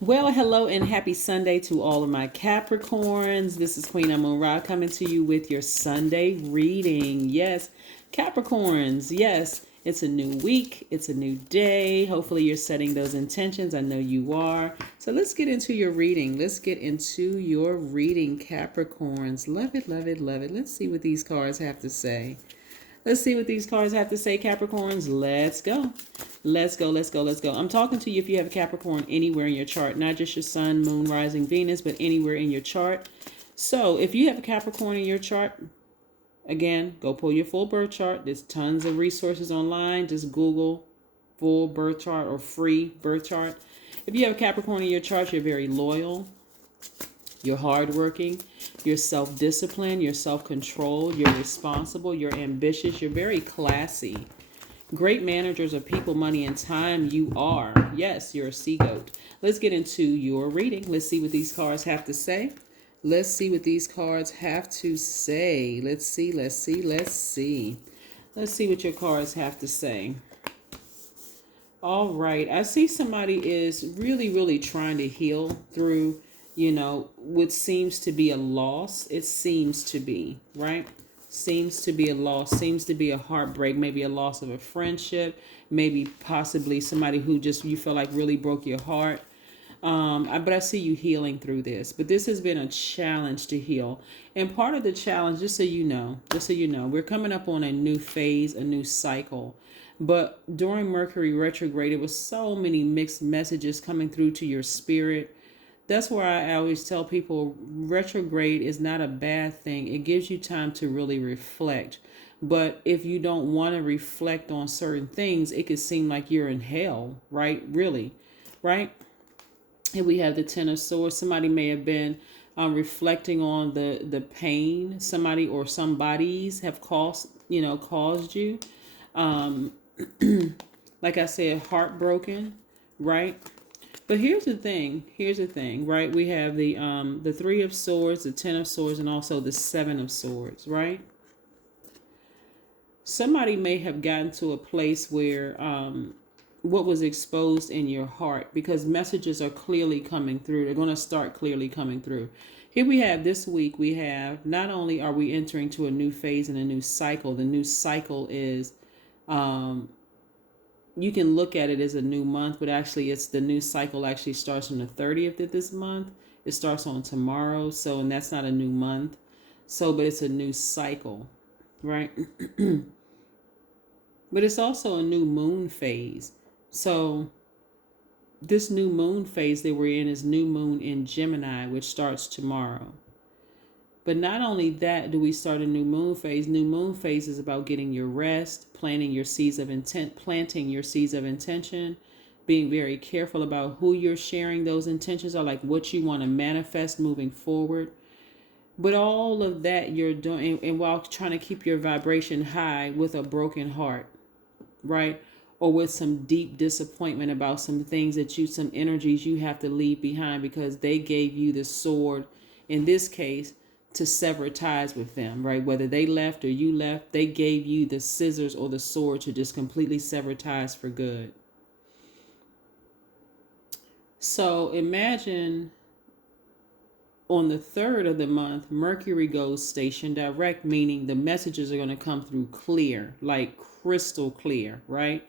Well, hello and happy Sunday to all of my Capricorns. This is Queen Amun Ra coming to you with your Sunday reading. Yes, Capricorns, yes, it's a new week, it's a new day. Hopefully, you're setting those intentions. I know you are. So, let's get into your reading. Let's get into your reading, Capricorns. Love it, love it, love it. Let's see what these cards have to say. Let's see what these cards have to say, Capricorns. Let's go. Let's go, let's go, let's go. I'm talking to you if you have a Capricorn anywhere in your chart, not just your sun, moon, rising, Venus, but anywhere in your chart. So if you have a Capricorn in your chart, again, go pull your full birth chart. There's tons of resources online. Just Google full birth chart or free birth chart. If you have a Capricorn in your chart, you're very loyal. You're hardworking, you're self-disciplined, you're self-controlled, you're responsible, you're ambitious, you're very classy. Great managers of people, money, and time, you are. Yes, you're a sea goat. Let's get into your reading. Let's see what these cards have to say. Let's see what these cards have to say. Let's see, let's see, let's see. Let's see what your cards have to say. All right. I see somebody is really, really trying to heal through, what seems to be a loss. It seems to be, right? Seems to be a loss, seems to be a heartbreak, maybe a loss of a friendship, maybe possibly somebody who just you feel like really broke your heart. But I see you healing through this. But this has been a challenge to heal. And part of the challenge, just so you know, we're coming up on a new phase, a new cycle. But during Mercury retrograde, it was so many mixed messages coming through to your spirit. That's why I always tell people retrograde is not a bad thing. It gives you time to really reflect. But if you don't want to reflect on certain things, it could seem like you're in hell, right? Really, right? And we have the Ten of Swords. Somebody may have been reflecting on the pain somebody or somebody's have caused you. Um, like I said, heartbroken, right? But here's the thing. Here's the thing, right? We have the Three of Swords, the Ten of Swords, and also the Seven of Swords, right? Somebody may have gotten to a place where what was exposed in your heart, because messages are clearly coming through. They're going to start clearly coming through. Here we have this week, we have not only are we entering to a new phase and a new cycle, the new cycle is um, you can look at it as a new month, but actually it's the new cycle actually starts on the 30th of this month. It starts on tomorrow. So, and that's not a new month. So, but it's a new cycle, right? But it's also a new moon phase. So, this new moon phase that we're in is new moon in Gemini, which starts tomorrow. But not only that do we start a new moon phase. New moon phase is about getting your rest, planting your seeds of intention, being very careful about who you're sharing those intentions are, like what you want to manifest moving forward. But all of that you're doing, and while trying to keep your vibration high with a broken heart, right? Or with some deep disappointment about some things some energies you have to leave behind because they gave you the sword, in this case, to sever ties with them, right? Whether they left or you left, they gave you the scissors or the sword to just completely sever ties for good. So imagine on the 3rd of the month, Mercury goes station direct, meaning the messages are going to come through clear, like crystal clear, right?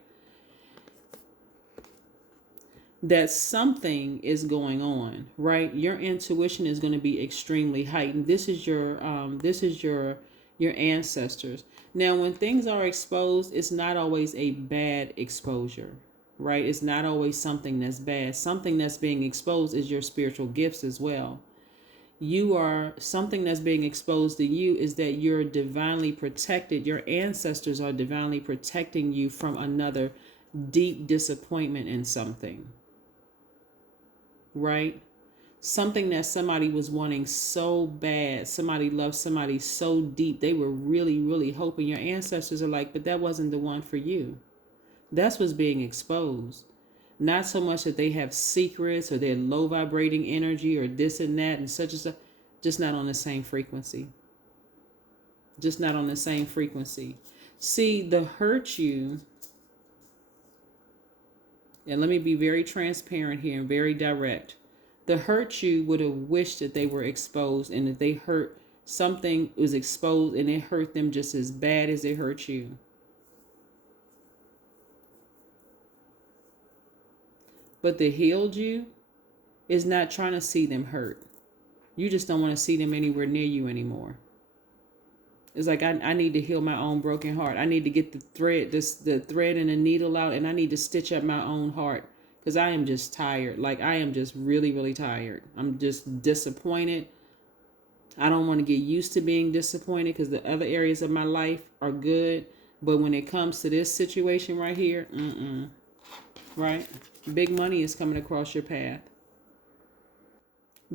That something is going on, right? Your intuition is going to be extremely heightened. This is your ancestors. Now, when things are exposed, it's not always a bad exposure, right? It's not always something that's bad. Something that's being exposed is your spiritual gifts as well. Something that's being exposed to you is that you're divinely protected. Your ancestors are divinely protecting you from another deep disappointment in something, right? Something that somebody was wanting so bad. Somebody loved somebody so deep. They were really, really hoping. Your ancestors are like, but that wasn't the one for you. That's what's being exposed. Not so much that they have secrets or they're low vibrating energy or this and that and such and such. Just not on the same frequency. Just not on the same frequency. See, the hurt you And let me be very transparent here and very direct. The hurt you would have wished that they were exposed, and if they hurt something was exposed and it hurt them just as bad as it hurt you. But the healed you is not trying to see them hurt. You just don't want to see them anywhere near you anymore. It's like I need to heal my own broken heart. I need to get the thread and the needle out, and I need to stitch up my own heart because I am just tired. Like I am just really, really tired. I'm just disappointed. I don't want to get used to being disappointed because the other areas of my life are good. But when it comes to this situation right here, right? Big money is coming across your path.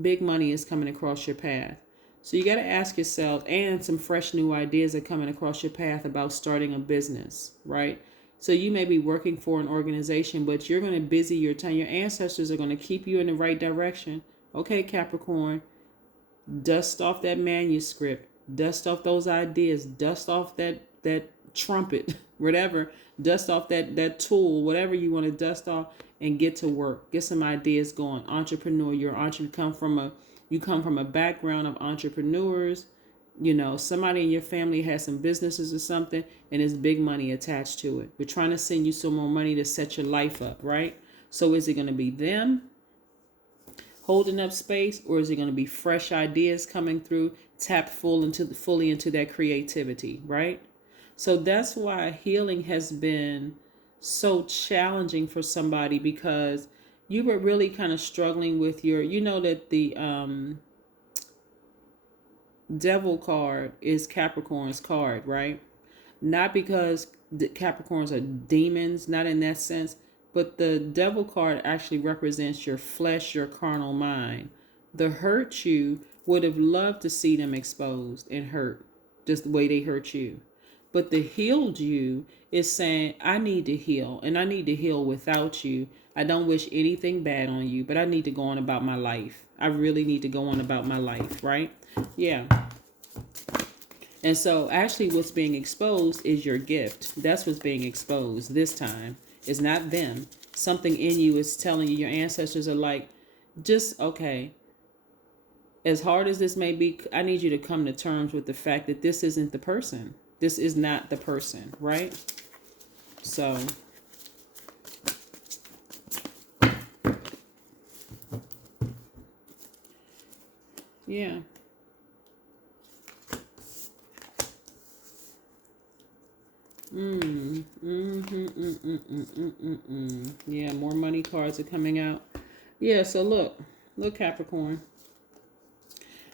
Big money is coming across your path. So you got to ask yourself, and some fresh new ideas are coming across your path about starting a business, right? So you may be working for an organization, but you're going to busy your time. Your ancestors are going to keep you in the right direction. Okay, Capricorn, dust off that manuscript, dust off those ideas, dust off that trumpet, whatever, dust off that tool, whatever you want to dust off, and get to work. Get some ideas going. Entrepreneur, you come from a background of entrepreneurs. You know, somebody in your family has some businesses or something, and there's big money attached to it. We're trying to send you some more money to set your life up, right? So is it going to be them holding up space, or is it going to be fresh ideas coming through, tap fully into that creativity, right? So that's why healing has been so challenging for somebody, because you were really kind of struggling with your, you know, that the devil card is Capricorn's card, right? Not because the Capricorns are demons, not in that sense, but the devil card actually represents your flesh, your carnal mind. The hurt you would have loved to see them exposed and hurt just the way they hurt you. But the healed you is saying, I need to heal, and I need to heal without you. I don't wish anything bad on you, but I need to go on about my life. I really need to go on about my life, right? Yeah. And so actually what's being exposed is your gift. That's what's being exposed this time. It's not them. Something in you is telling you, your ancestors are like, just, okay, as hard as this may be, I need you to come to terms with the fact that this isn't the person. This is not the person, right? So yeah. Yeah, more money cards are coming out. Yeah, so look, Capricorn.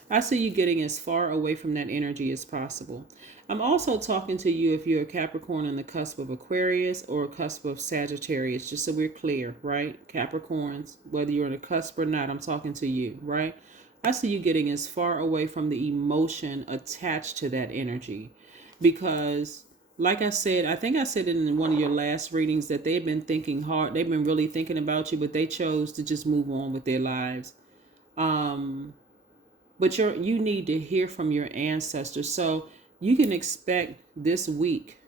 I see you getting as far away from that energy as possible. I'm also talking to you if you're a Capricorn on the cusp of Aquarius or a cusp of Sagittarius, just so we're clear, right? Capricorns, whether you're on the cusp or not, I'm talking to you, right? I see you getting as far away from the emotion attached to that energy, because like I said, I think I said it in one of your last readings that they've been thinking hard. They've been really thinking about you, but they chose to just move on with their lives. But you need to hear from your ancestors. So you can expect this week,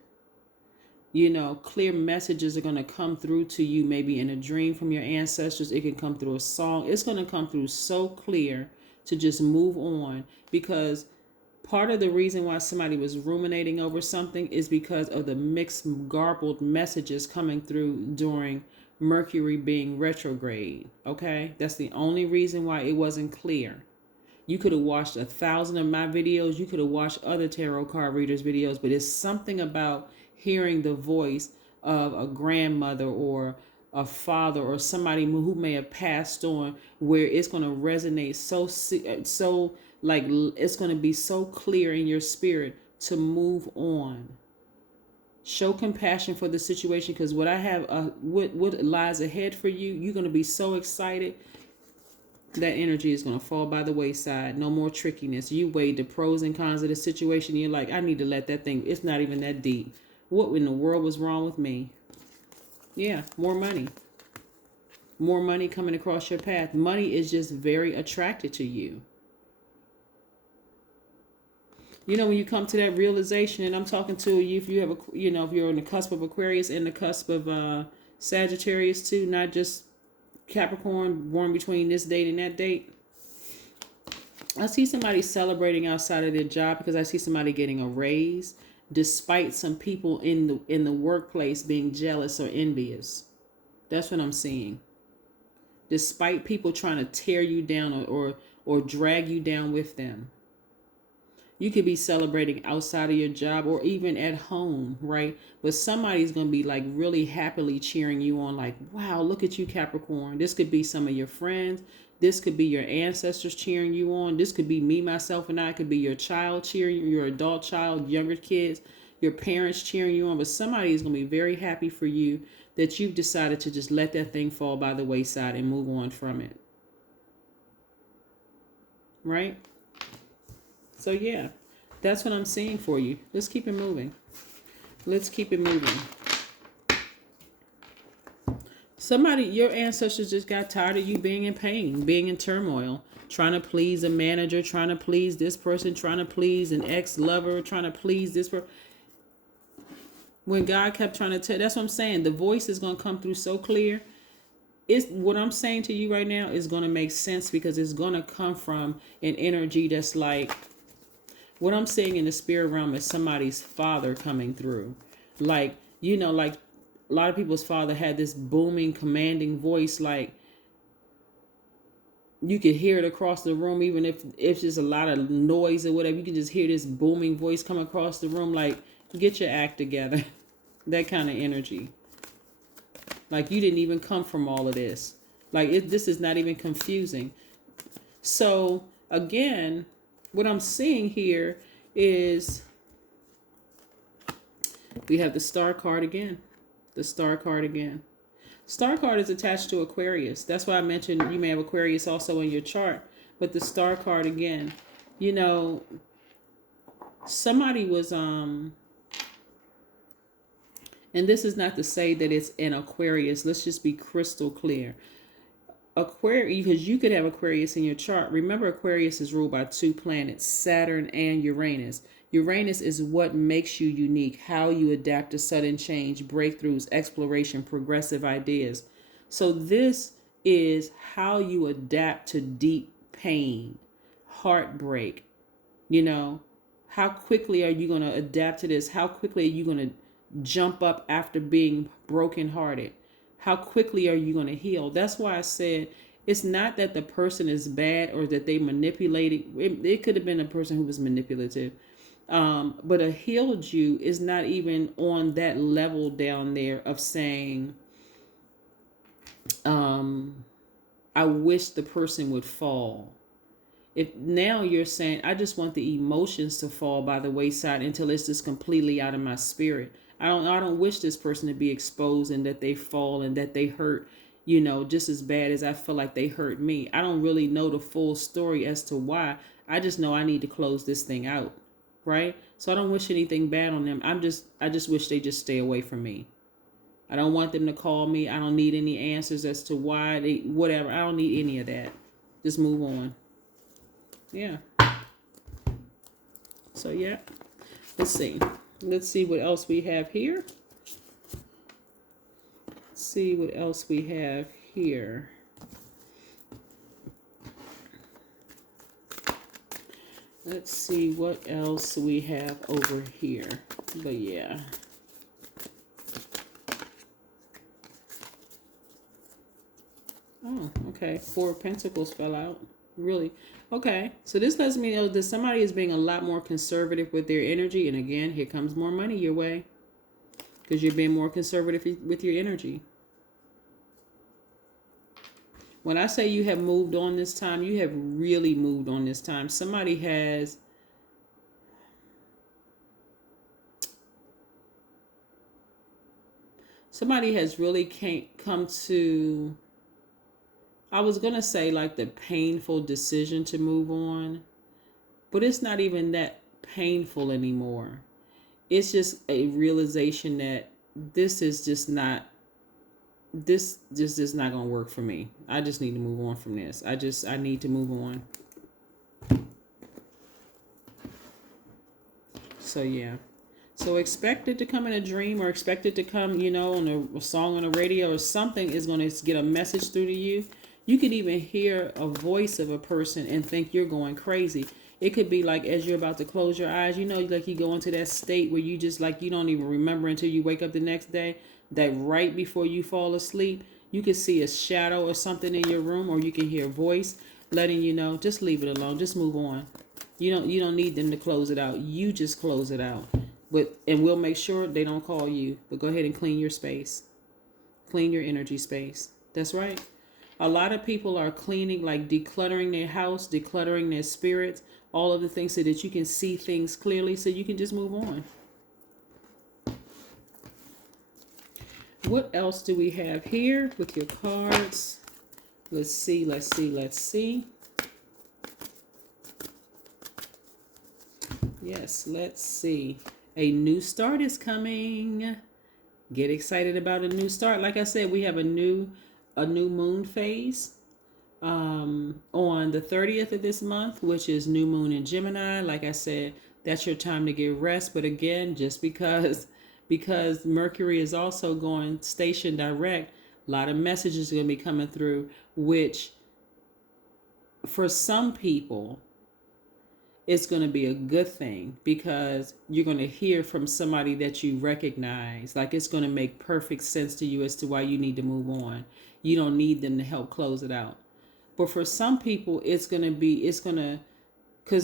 you know, clear messages are going to come through to you, maybe in a dream from your ancestors. It can come through a song. It's going to come through so clear to just move on, because part of the reason why somebody was ruminating over something is because of the mixed, garbled messages coming through during Mercury being retrograde. Okay? That's the only reason why it wasn't clear. You could have watched 1,000 of my videos. You could have watched other tarot card readers' videos, but it's something about hearing the voice of a grandmother or a father or somebody who may have passed on, where it's going to resonate so like it's going to be so clear in your spirit to move on. Show compassion for the situation, because what I have, what lies ahead for you, you're going to be so excited. That energy is going to fall by the wayside. No more trickiness. You weighed the pros and cons of the situation. You're like, I need to let that thing, it's not even that deep. What in the world was wrong with me? Yeah, more money. More money coming across your path. Money is just very attracted to you. You know, when you come to that realization, and I'm talking to you if you have if you're on the cusp of Aquarius and the cusp of Sagittarius too, not just Capricorn, born between this date and that date. I see somebody celebrating outside of their job because I see somebody getting a raise, despite some people in the workplace being jealous or envious. That's what I'm seeing. Despite people trying to tear you down or drag you down with them. You could be celebrating outside of your job or even at home, right? But somebody's going to be like really happily cheering you on, like, wow, look at you, Capricorn. This could be some of your friends. This could be your ancestors cheering you on. This could be me, myself, and I. It could be your child cheering you, your adult child, younger kids, your parents cheering you on. But somebody is going to be very happy for you that you've decided to just let that thing fall by the wayside and move on from it. Right? So yeah, that's what I'm seeing for you. Let's keep it moving. Let's keep it moving. Somebody, your ancestors just got tired of you being in pain, being in turmoil, trying to please a manager, trying to please this person, trying to please an ex-lover, trying to please this person. When God kept trying to tell, that's what I'm saying. The voice is going to come through so clear. It's what I'm saying to you right now is going to make sense because it's going to come from an energy that's like, what I'm saying in the spirit realm is somebody's father coming through. Like, you know, like a lot of people's father had this booming, commanding voice. Like you could hear it across the room, even if there's a lot of noise or whatever, you can just hear this booming voice come across the room. Like, get your act together. That kind of energy. Like you didn't even come from all of this. Like this is not even confusing. So again, what I'm seeing here is we have the star card again. The star card again. Star card is attached to Aquarius. That's why I mentioned you may have Aquarius also in your chart. But the star card again, you know, somebody was and this is not to say that it's an Aquarius. Let's just be crystal clear. Aquarius, because you could have Aquarius in your chart. Remember, Aquarius is ruled by two planets, Saturn and Uranus. Uranus is what makes you unique, how you adapt to sudden change, breakthroughs, exploration, progressive ideas. So this is how you adapt to deep pain, heartbreak. You know, how quickly are you going to adapt to this? How quickly are you going to jump up after being brokenhearted? How quickly are you going to heal? That's why I said it's not that the person is bad or that they manipulated. It could have been a person who was manipulative. But a healed you is not even on that level down there of saying, I wish the person would fall. If now you're saying, I just want the emotions to fall by the wayside until it's just completely out of my spirit. I don't wish this person to be exposed and that they fall and that they hurt, you know, just as bad as I feel like they hurt me. I don't really know the full story as to why. I just know I need to close this thing out, right? So I don't wish anything bad on them. I just wish they just stay away from me. I don't want them to call me. I don't need any answers as to why they, whatever. I don't need any of that. Just move on. Yeah. So yeah, let's see. Let's see what else we have here. Let's see what else we have here. Let's see what else we have over here. But yeah. Oh, okay. Four of Pentacles fell out. Really? Okay. So this lets me know that somebody is being a lot more conservative with their energy. And again, here comes more money your way. Because you're being more conservative with your energy. When I say you have moved on this time, you have really moved on this time. Somebody has really come to, I was going to say like the painful decision to move on, but it's not even that painful anymore. It's just a realization that this is not going to work for me. I just need to move on from this. I need to move on. So yeah. So expect it to come in a dream, or expect it to come, you know, on a song on the radio, or something is going to get a message through to you. You could even hear a voice of a person and think you're going crazy. It could be like as you're about to close your eyes, you know, like you go into that state where you just like you don't even remember until you wake up the next day, that right before you fall asleep, you can see a shadow or something in your room, or you can hear a voice letting you know, just leave it alone, just move on. You don't need them to close it out. You just close it out. And we'll make sure they don't call you. But go ahead and clean your space. Clean your energy space. That's right. A lot of people are cleaning, like decluttering their house, decluttering their spirits, all of the things so that you can see things clearly so you can just move on. What else do we have here with your cards? Let's see. Yes, let's see. A new start is coming. Get excited about a new start. Like I said, we have a new moon phase on the 30th of this month, which is new moon in Gemini. Like I said, that's your time to get rest. But again, just because Mercury is also going station direct, a lot of messages are going to be coming through, which for some people, it's going to be a good thing because you're going to hear from somebody that you recognize. Like it's going to make perfect sense to you as to why you need to move on. You don't need them to help close it out. But for some people, because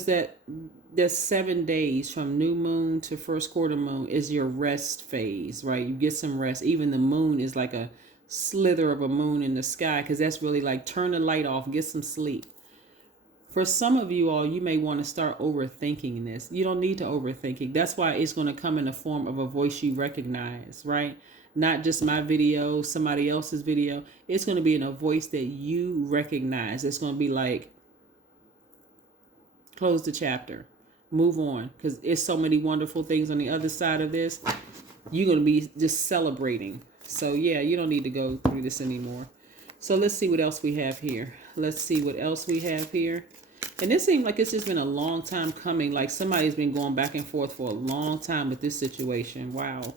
there's 7 days from new moon to first quarter moon is your rest phase, right? You get some rest. Even the moon is like a slither of a moon in the sky, because that's really like turn the light off, get some sleep. For some of you all, you may want to start overthinking this. You don't need to overthink it. That's why it's going to come in the form of a voice you recognize, right? Not just my video, somebody else's video. It's going to be in a voice that you recognize. It's going to be like, close the chapter, move on, because it's so many wonderful things on the other side of this. You're going to be just celebrating. So yeah, you don't need to go through this anymore. So let's see what else we have here. And this seems like it's just been a long time coming. Like somebody's been going back and forth for a long time with this situation. Wow.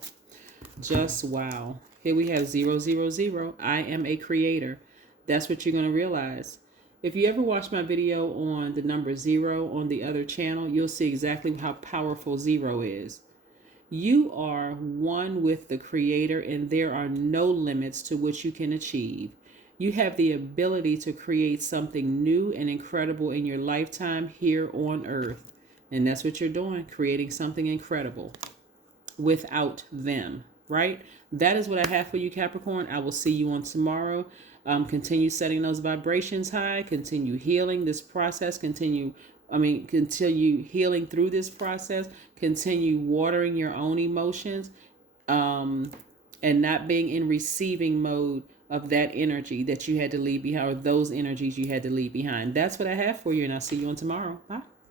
Just wow. Here we have 000. I am a creator. That's what you're going to realize. If you ever watch my video on the number 0 on the other channel, you'll see exactly how powerful 0 is. You are one with the creator, and there are no limits to what you can achieve. You have the ability to create something new and incredible in your lifetime here on earth. And that's what you're doing, creating something incredible without them, right? That is what I have for you, Capricorn. I will see you on tomorrow. Continue setting those vibrations high. Continue healing this process. Continue healing through this process. Continue watering your own emotions and not being in receiving mode of that energy that you had to leave behind, or those energies you had to leave behind. That's what I have for you, and I'll see you on tomorrow. Bye.